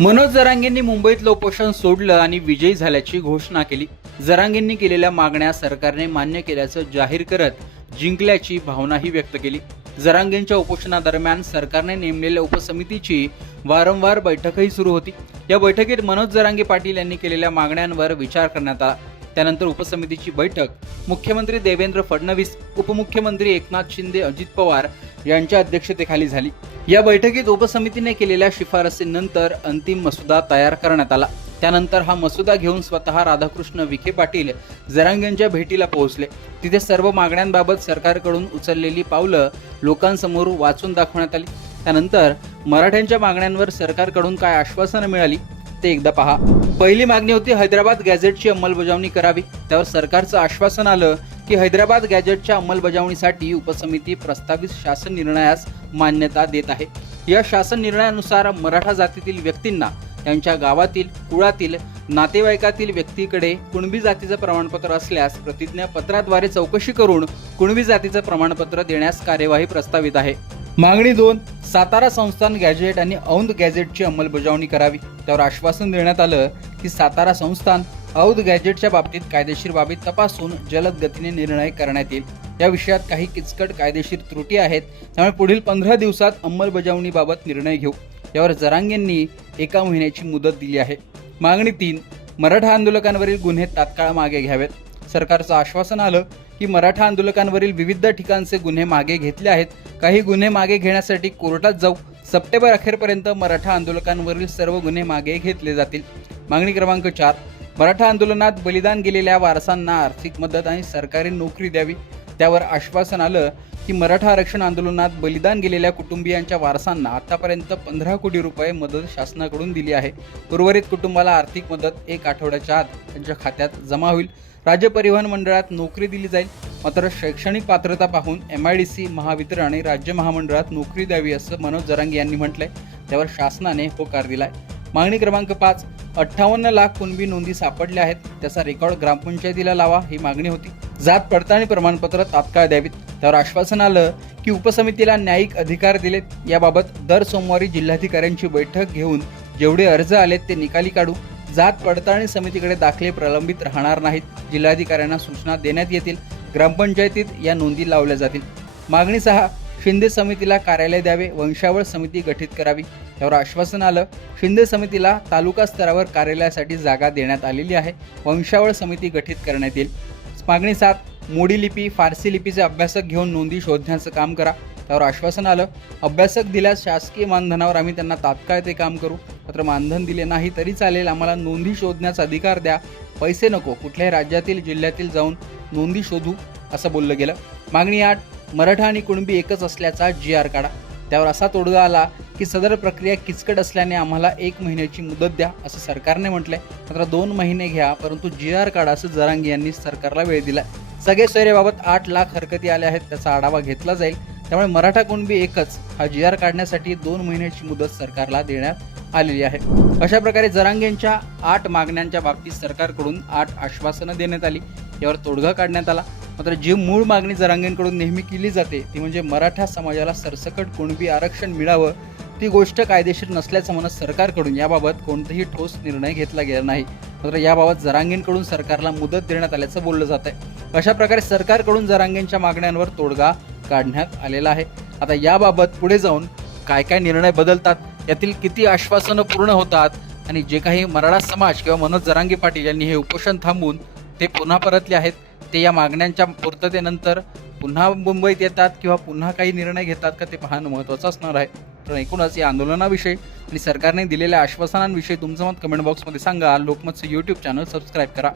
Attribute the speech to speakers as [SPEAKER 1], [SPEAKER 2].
[SPEAKER 1] मनोज जरांगेंनी मुंबईतलं उपोषण सोडलं आणि विजयी झाल्याची घोषणा केली. जरांगेंनी केलेल्या मागण्या सरकारने मान्य केल्याचं जाहीर करत जिंकल्याची भावनाही व्यक्त केली. जरांगेंच्या उपोषणादरम्यान सरकारने नेमलेल्या उपसमितीची वारंवार बैठकही सुरू होती. या बैठकीत मनोज जरांगे पाटील यांनी केलेल्या मागण्यांवर विचार करण्यात आला. त्यानंतर उपसमितीची बैठक. मुख्यमंत्री देवेंद्र फडणवीस उपमुख्यमंत्री एकनाथ शिंदे अजित पवार यांच्या अध्यक्षतेखाली झाली. या बैठकीत उपसमितीने केलेल्या शिफारसीनंतर अंतिम मसुदा तयार करण्यात आला. त्यानंतर हा मसुदा घेऊन स्वतः राधाकृष्ण विखे पाटील जरांगेंच्या भेटीला पोहोचले. तिथे सर्व मागण्यांबाबत सरकारकडून उचललेली पावलं लोकांसमोर वाचून दाखवण्यात आली. त्यानंतर मराठ्यांच्या मागण्यांवर सरकारकडून काय आश्वासनं मिळाली? ते एकदा पहा. पहिली मागणी होती हैदराबाद गॅझेटची अंमलबजावणी करावी. त्यावर सरकारचं आश्वासन आलं की हैदराबाद गॅझेटच्या अंमलबजावणीसाठी उपसमिती प्रस्तावित शासन निर्णयास मान्यता देत आहे. या शासन निर्णयानुसार मराठा जातीतील व्यक्तींना त्यांच्या गावातील कुळातील नातेवाईकातील व्यक्तीकडे कुणबी जातीचं प्रमाणपत्र असल्यास प्रतिज्ञापत्राद्वारे चौकशी करून कुणबी जातीचं प्रमाणपत्र देण्यास कार्यवाही प्रस्तावित आहे. मागणी दोन सातारा संस्थान गॅजेट आणि औंध गॅजेटची अंमलबजावणी करावी. त्यावर आश्वासन देण्यात आलं की सातारा संस्थान औंध गॅजेटच्या बाबतीत कायदेशीर बाबी तपासून जलद गतीने निर्णय करण्यात येईल. या विषयात काही किचकट कायदेशीर त्रुटी आहेत त्यामुळे पुढील पंधरा दिवसात अंमलबजावणीबाबत निर्णय घेऊ. यावर जरांगेंनी एका महिन्याची मुदत दिली आहे. मागणी तीन मराठा आंदोलकांवरील गुन्हे तात्काळ मागे घ्यावेत. सरकारचं आश्वासन आलं की मराठा आंदोलकांवरील विविध ठिकाणचे गुन्हे मागे घेतले आहेत. काही गुन्हे मागे घेण्यासाठी कोर्टात जाऊ सप्टेंबर अखेरपर्यंत मराठा आंदोलकांवरील सर्व गुन्हे मागे घेतले जातील. मागणी क्रमांक चार. मराठा आंदोलनात बलिदान गेलेल्या वारसांना आर्थिक मदत आणि सरकारी नोकरी द्यावी. त्यावर आश्वासन आलं की मराठा आरक्षण आंदोलनात बलिदान गेलेल्या कुटुंबियांच्या वारसांना आतापर्यंत पंधरा कोटी रुपये मदत शासनाकडून दिली आहे. उर्वरित कुटुंबाला आर्थिक मदत एक आठवड्याच्या आत त्यांच्या खात्यात जमा होईल. राज्य परिवहन मंडळात नोकरी दिली जाईल. मात्र शैक्षणिक पात्रता पाहून M I D C Mahavitaran आणि राज्य महामंडळात नोकरी द्यावी असं मनोज जरांगे यांनी म्हटलंय. त्यावर शासनाने होकार दिलाय. मागणी क्रमांक पाच अठ्ठावन्न लाख कुणबी नोंदी सापडल्या आहेत. त्याचा रेकॉर्ड ग्रामपंचायतीला लावा ही मागणी होती. जात पडताळणी प्रमाणपत्र तात्काळ द्यावीत. त्यावर आश्वासन आलं की उपसमितीला न्यायिक अधिकार दिलेत. याबाबत दर सोमवारी जिल्हाधिकाऱ्यांची बैठक घेऊन जेवढे अर्ज आलेत ते निकाली काढू. जात पडताळणी समितीकडे दाखले प्रलंबित राहणार नाहीत. जिल्हाधिकाऱ्यांना सूचना देण्यात येतील. ग्रामपंचायतीत या नोंदी लावल्या जातील. मागणी सहा शिंदे समितीला कार्यालय द्यावे वंशावळ समिती गठीत करावी. त्यावर आश्वासन आलं. शिंदे समितीला तालुका स्तरावर कार्यालयासाठी जागा देण्यात आलेली आहे. वंशावळ समिती गठीत करण्यात येईल. मागणी सात मोडी लिपी फारसी लिपीचे अभ्यासक घेऊन नोंदी शोधण्याचं काम करा. त्यावर आश्वासन आलं. अभ्यासक दिल्यास शासकीय मानधनावर आम्ही त्यांना तात्काळ ते काम करू. मात्र मानधन दिले नाही तरी चालेल. आम्हाला नोंदी शोधण्याचा अधिकार द्या. पैसे नको. कुठल्याही राज्यातील जिल्ह्यातील जाऊन नोंदी शोधू असं बोललं गेलं. मागणी आठ मराठा आणि कुणबी एकच असल्याचा जी आर काढा. त्यावर असा तोडगा आला की सदर प्रक्रिया किचकट असल्याने आम्हाला एक महिन्याची मुदत द्या असं सरकारने म्हटलंय. मात्र दोन महिने घ्या परंतु जी आर काढा असं जरांगी यांनी सरकारला वेळ दिला सगळे सोयरेबाबत आठ लाख हरकती आल्या आहेत त्याचा आढावा घेतला जाईल. त्यामुळे मराठा कुणबी एकच हा जी आर काढण्यासाठी दोन महिन्याची मुदत सरकारला देण्यात आलेली आहे. अशा प्रकारे जरांगेंच्या आठ मागण्यांच्या बाबतीत सरकारकडून आठ आश्वासनं देण्यात आली. यावर तोडगा काढण्यात आला. मात्र जी मूळ मागणी जरांगेंकडून नेहमी केली जाते ती म्हणजे मराठा समाजाला सरसकट कुणबी आरक्षण मिळावं ती गोष्ट कायदेशीर नसल्याचं म्हणत सरकारकडून याबाबत कोणताही ठोस निर्णय घेतला गेला नाही. मात्र याबाबत जरांगेंकडून सरकारला मुदत देण्यात आल्याचं बोललं जात आहे अशा प्रकारे सरकारकडून जरांगेंच्या मागण्यांवर तोडगा काढण्यात आलेला आहे. आता याबाबत पुढे जाऊन काय काय निर्णय बदलतात यातील किती आश्वासनं पूर्ण होतात आणि जे काही मराठा समाज किंवा मनोज जरांगे पाटील यांनी हे उपोषण थांबवून ते पुन्हा परतले आहेत ते या मागण्यांच्या पूर्ततेनंतर पुन्हा मुंबईत येतात किंवा पुन्हा काही निर्णय घेतात का ते पाहणं महत्त्वाचं असणार आहे. तर एकूणच या आंदोलनाविषयी आणि सरकारने दिलेल्या आश्वासनांविषयी तुमचं मत कमेंट बॉक्समध्ये सांगा. लोकमतचं यूट्यूब चॅनल सबस्क्राईब करा.